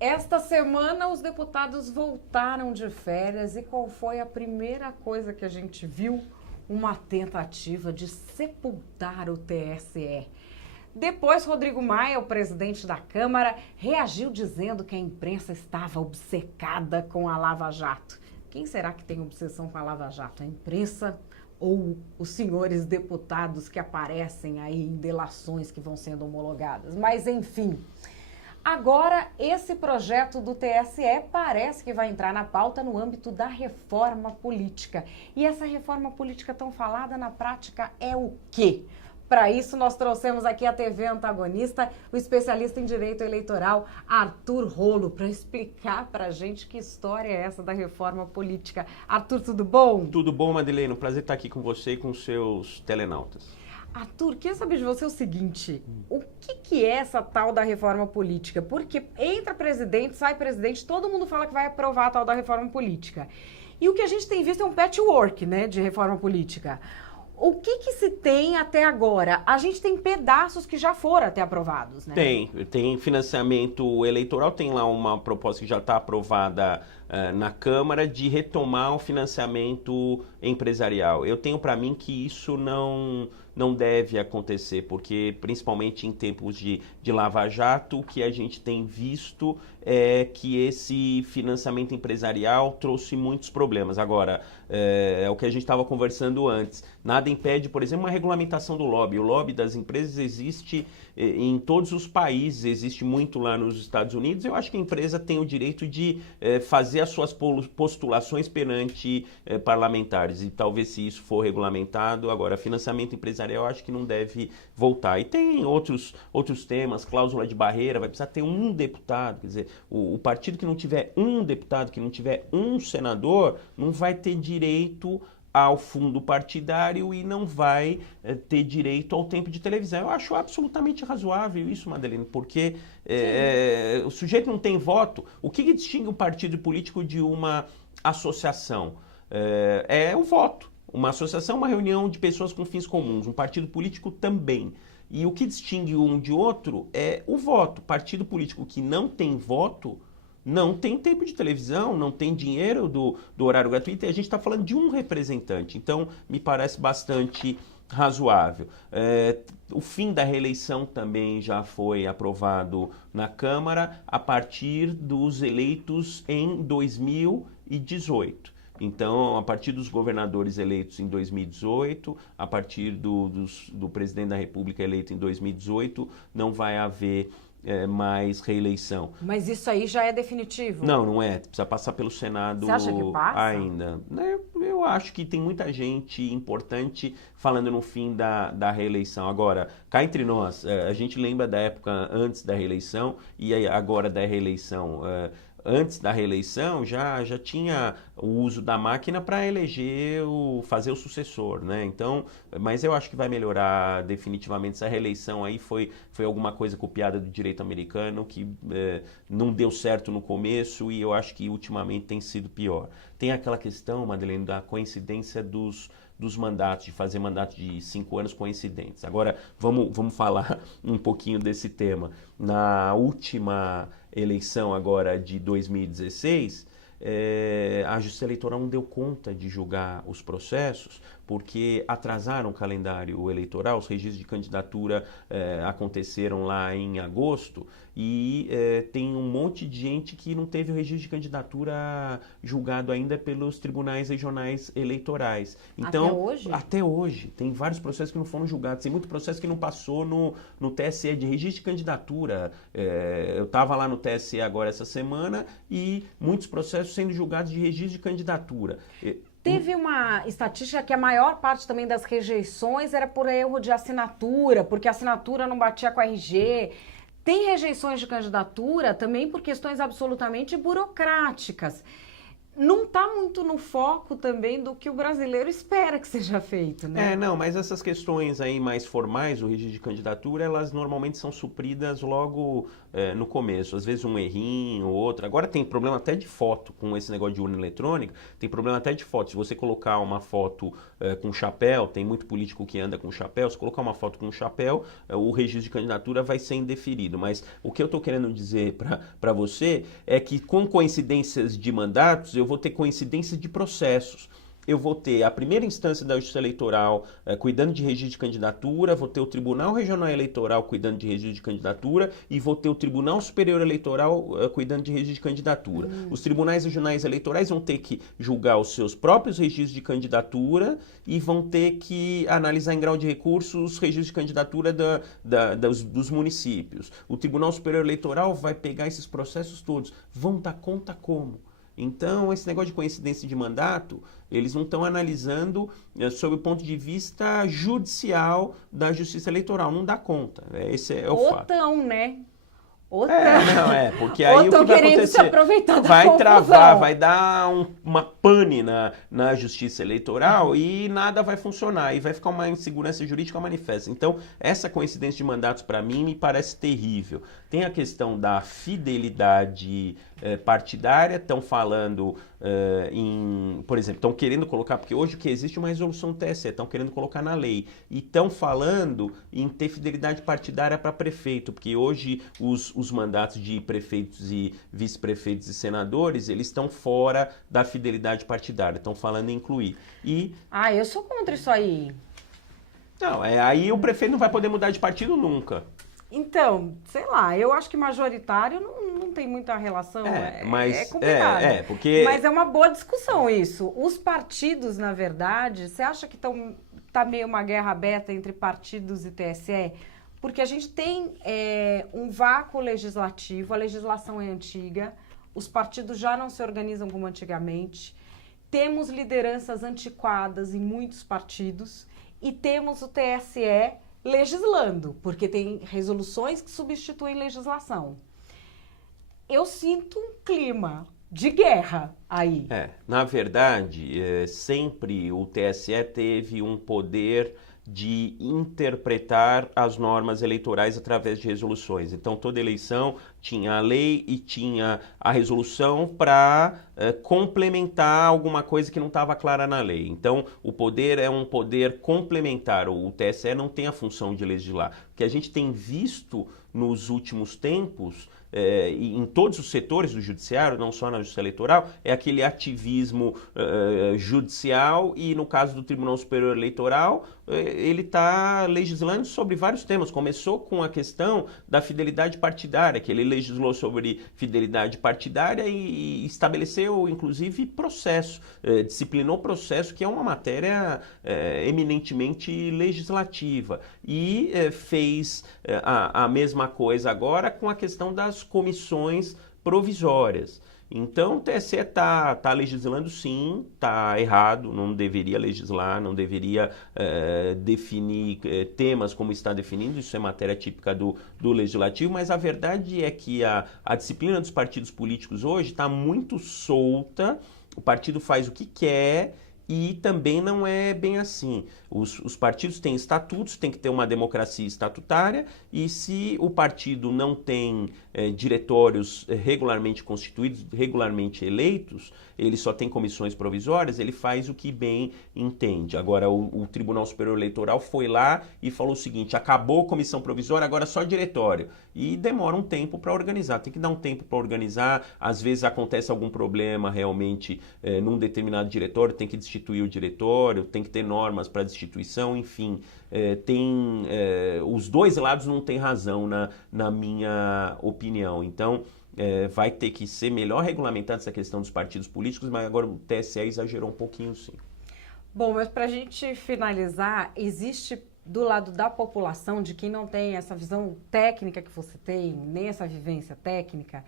Esta semana os deputados voltaram de férias e qual foi a primeira coisa que a gente viu? Uma tentativa de sepultar o TSE. Depois, Rodrigo Maia, o presidente da Câmara, reagiu dizendo que a imprensa estava obcecada com a Lava Jato. Quem será que tem obsessão com a Lava Jato? A imprensa ou os senhores deputados que aparecem aí em delações que vão sendo homologadas? Mas, enfim... Agora, esse projeto do TSE parece que vai entrar na pauta no âmbito da reforma política. E essa reforma política tão falada, na prática, é o quê? Para isso, nós trouxemos aqui a TV Antagonista, o especialista em direito eleitoral, Arthur Rolo, para explicar para a gente que história é essa da reforma política. Arthur, tudo bom? Tudo bom, Madeleine? Um prazer estar aqui com você e com seus telenautas. Arthur, queria saber de você o seguinte, o que é essa tal da reforma política? Porque entra presidente, sai presidente, todo mundo fala que vai aprovar a tal da reforma política. E o que a gente tem visto é um patchwork, né, de reforma política. O que se tem até agora? A gente tem pedaços que já foram até aprovados, né? Tem financiamento eleitoral, tem lá uma proposta que já está aprovada na Câmara de retomar o financiamento empresarial. Eu tenho para mim que isso não deve acontecer, porque principalmente em tempos de Lava Jato, o que a gente tem visto é que esse financiamento empresarial trouxe muitos problemas. Agora, é o que a gente estava conversando antes, nada impede, por exemplo, uma regulamentação do lobby. O lobby das empresas existe em todos os países, existe muito lá nos Estados Unidos. Eu acho que a empresa tem o direito de fazer as suas postulações perante parlamentares, e talvez se isso for regulamentado. Agora, financiamento empresarial eu acho que não deve voltar. E tem outros temas, cláusula de barreira, vai precisar ter um deputado, quer dizer, o partido que não tiver um deputado, que não tiver um senador, não vai ter direito ao fundo partidário e não vai ter direito ao tempo de televisão. Eu acho absolutamente razoável isso, Madeleine, porque o sujeito não tem voto. O que distingue um partido político de uma associação? É o voto. Uma associação é uma reunião de pessoas com fins comuns, um partido político também. E o que distingue um de outro é o voto. Partido político que não tem voto não tem tempo de televisão, não tem dinheiro do horário gratuito, e a gente está falando de um representante. Então, me parece bastante razoável. O fim da reeleição também já foi aprovado na Câmara a partir dos eleitos em 2018. Então, a partir dos governadores eleitos em 2018, a partir do presidente da República eleito em 2018, não vai haver mais reeleição. Mas isso aí já é definitivo? Não é. Precisa passar pelo Senado. Você acha que passa? Ainda. Eu acho que tem muita gente importante falando no fim da reeleição. Agora, cá entre nós, a gente lembra da época antes da reeleição e agora da reeleição. Antes da reeleição já tinha o uso da máquina para eleger, fazer o sucessor, né? Então, mas eu acho que vai melhorar definitivamente. Essa reeleição aí foi alguma coisa copiada do direito americano que não deu certo no começo e eu acho que ultimamente tem sido pior. Tem aquela questão, Madeleine, da coincidência dos mandatos, de fazer mandatos de 5 anos coincidentes. Agora, vamos falar um pouquinho desse tema. Na última eleição agora de 2016, a Justiça Eleitoral não deu conta de julgar os processos porque atrasaram o calendário eleitoral. Os registros de candidatura aconteceram lá em agosto e tem um monte de gente que não teve o registro de candidatura julgado ainda pelos tribunais regionais eleitorais. Então, até hoje? Até hoje. Tem vários processos que não foram julgados. Tem muito processo que não passou no TSE de registro de candidatura. Eu estava lá no TSE agora essa semana e muitos processos sendo julgados de registro de candidatura. Teve uma estatística que a maior parte também das rejeições era por erro de assinatura, porque a assinatura não batia com a RG. Tem rejeições de candidatura também por questões absolutamente burocráticas. não está muito no foco também do que o brasileiro espera que seja feito, né? Não, mas essas questões aí mais formais, o registro de candidatura, elas normalmente são supridas logo no começo. Às vezes um errinho ou outro. Agora tem problema até de foto com esse negócio de urna eletrônica, tem problema até de foto. Se você colocar uma foto com chapéu, tem muito político que anda com chapéu, se colocar uma foto com chapéu, o registro de candidatura vai ser indeferido. Mas o que eu estou querendo dizer para você é que com coincidências de mandatos, eu vou ter coincidências de processos. Eu vou ter a primeira instância da Justiça Eleitoral cuidando de registro de candidatura, vou ter o Tribunal Regional Eleitoral cuidando de registro de candidatura e vou ter o Tribunal Superior Eleitoral cuidando de registro de candidatura. Os tribunais regionais eleitorais vão ter que julgar os seus próprios registros de candidatura e vão ter que analisar em grau de recurso os registros de candidatura dos municípios. O Tribunal Superior Eleitoral vai pegar esses processos todos. Vão dar conta como? Então, esse negócio de coincidência de mandato, eles não estão analisando sob o ponto de vista judicial da Justiça Eleitoral. Não dá conta. Esse é o fato. Otão, né? Porque aí o que vai acontecer? Se aproveitar da vai confusão. travar, vai dar uma pane na Justiça Eleitoral e nada vai funcionar. E vai ficar uma insegurança jurídica manifesta. Então, essa coincidência de mandatos, para mim, me parece terrível. Tem a questão da fidelidade partidária, estão falando por exemplo, estão querendo colocar, porque hoje o que existe é uma resolução do TSE, estão querendo colocar na lei, e estão falando em ter fidelidade partidária para prefeito, porque hoje os mandatos de prefeitos e vice-prefeitos e senadores, eles estão fora da fidelidade partidária, estão falando em incluir. Eu sou contra isso aí. Não, aí o prefeito não vai poder mudar de partido nunca. Então, sei lá, eu acho que majoritário não tem muita relação, é complicado. Porque... Mas é uma boa discussão isso. Os partidos, na verdade, você acha que tá meio uma guerra aberta entre partidos e TSE? Porque a gente tem um vácuo legislativo, a legislação é antiga, os partidos já não se organizam como antigamente, temos lideranças antiquadas em muitos partidos e temos o TSE legislando, porque tem resoluções que substituem legislação. Eu sinto um clima de guerra aí. Na verdade, sempre o TSE teve um poder de interpretar as normas eleitorais através de resoluções. Então, toda eleição tinha a lei e tinha a resolução para complementar alguma coisa que não estava clara na lei. Então, o poder é um poder complementar. O TSE não tem a função de legislar. O que a gente tem visto nos últimos tempos, em todos os setores do judiciário, não só na justiça eleitoral, é aquele ativismo judicial e, no caso do Tribunal Superior Eleitoral, ele está legislando sobre vários temas. Começou com a questão da fidelidade partidária, que ele legislou sobre fidelidade partidária e estabeleceu, inclusive, processo, disciplinou processo, que é uma matéria eminentemente legislativa. E fez a mesma coisa agora com a questão das comissões provisórias. Então, o TSE está legislando sim, está errado, não deveria legislar, não deveria definir temas como está definindo, isso é matéria típica do legislativo, mas a verdade é que a disciplina dos partidos políticos hoje está muito solta, o partido faz o que quer. E também não é bem assim. Os partidos têm estatutos, tem que ter uma democracia estatutária, e se o partido não tem diretórios regularmente constituídos, regularmente eleitos, ele só tem comissões provisórias, ele faz o que bem entende. Agora, o Tribunal Superior Eleitoral foi lá e falou o seguinte: acabou a comissão provisória, agora só diretório. E demora um tempo para organizar, tem que dar um tempo para organizar. Às vezes acontece algum problema realmente num determinado diretório, tem que destituir o diretório, tem que ter normas para destituição, enfim. Os dois lados não têm razão na minha opinião. Então, vai ter que ser melhor regulamentada essa questão dos partidos políticos, mas agora o TSE exagerou um pouquinho, sim. Bom, mas para a gente finalizar, existe do lado da população, de quem não tem essa visão técnica que você tem, nem essa vivência técnica,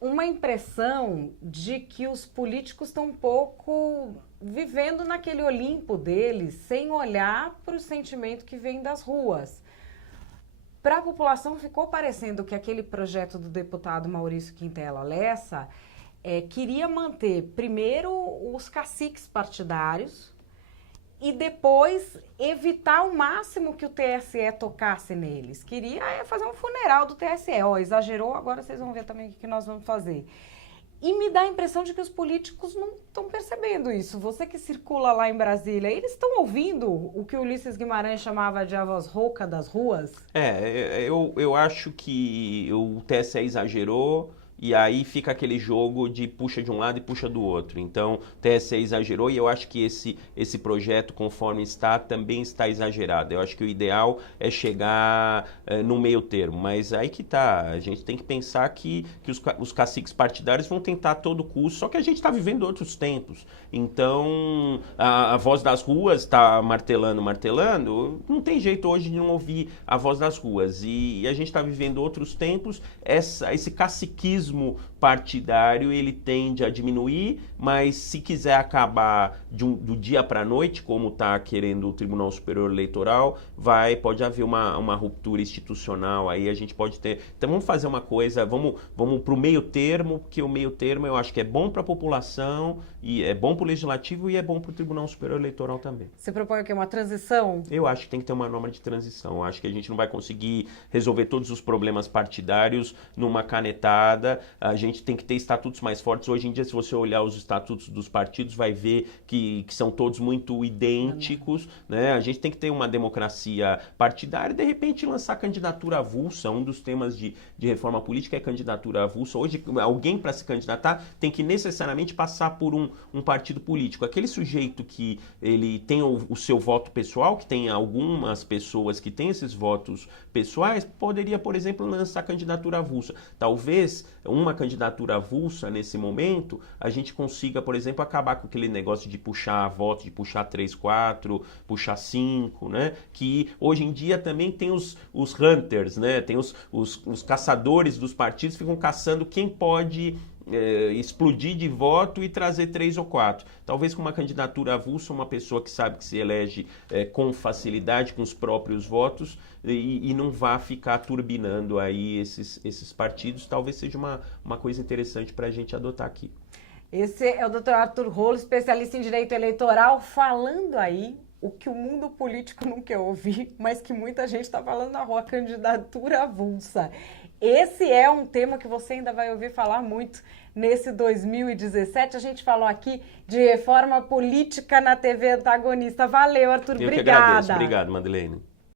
uma impressão de que os políticos estão um pouco vivendo naquele Olimpo deles, sem olhar para o sentimento que vem das ruas. Para a população ficou parecendo que aquele projeto do deputado Maurício Quintela Lessa queria manter primeiro os caciques partidários e depois evitar ao máximo que o TSE tocasse neles. Queria fazer um funeral do TSE. Ó, exagerou, agora vocês vão ver também o que nós vamos fazer. E me dá a impressão de que os políticos não estão percebendo isso. Você que circula lá em Brasília, eles estão ouvindo o que o Ulisses Guimarães chamava de a voz rouca das ruas? Eu acho que o TSE exagerou. E aí fica aquele jogo de puxa de um lado e puxa do outro. Então, o TSE exagerou e eu acho que esse projeto, conforme está, também está exagerado. Eu acho que o ideal é chegar no meio termo. Mas aí que tá, a gente tem que pensar que os caciques partidários vão tentar a todo custo, só que a gente está vivendo outros tempos. Então, a voz das ruas está martelando, não tem jeito hoje de não ouvir a voz das ruas. E a gente está vivendo outros tempos, esse caciquismo partidário ele tende a diminuir, mas se quiser acabar do dia para a noite, como está querendo o Tribunal Superior Eleitoral, pode haver uma ruptura institucional, aí a gente pode ter... Então vamos fazer uma coisa, vamos para o meio termo, porque o meio termo eu acho que é bom para a população, e é bom para o Legislativo e é bom para o Tribunal Superior Eleitoral também. Você propõe o quê? Uma transição? Eu acho que tem que ter uma norma de transição. Eu acho que a gente não vai conseguir resolver todos os problemas partidários numa canetada. A gente tem que ter estatutos mais fortes. Hoje em dia, se você olhar os estatutos dos partidos, vai ver que são todos muito idênticos, né? A gente tem que ter uma democracia partidária e, de repente, lançar candidatura avulsa. Um dos temas de reforma política é candidatura avulsa. Hoje, alguém para se candidatar tem que necessariamente passar por um partido político. Aquele sujeito que ele tem o seu voto pessoal, que tem algumas pessoas que têm esses votos pessoais, poderia, por exemplo, lançar candidatura avulsa. Talvez uma candidatura avulsa, nesse momento, a gente consiga, por exemplo, acabar com aquele negócio de puxar votos, de puxar 3, 4, puxar 5, né? Que hoje em dia também tem os hunters, né? Tem os caçadores dos partidos, ficam caçando quem pode explodir de voto e trazer 3 ou 4. Talvez com uma candidatura avulsa, uma pessoa que sabe que se elege com facilidade, com os próprios votos, e não vá ficar turbinando aí esses partidos, talvez seja uma coisa interessante para a gente adotar aqui. Esse é o Dr. Arthur Rolo, especialista em direito eleitoral, falando aí o que o mundo político não quer ouvir, mas que muita gente está falando na rua, candidatura avulsa. Esse é um tema que você ainda vai ouvir falar muito nesse 2017. A gente falou aqui de reforma política na TV Antagonista. Valeu, Arthur. Obrigada. Eu que agradeço. Obrigado, Madeleine.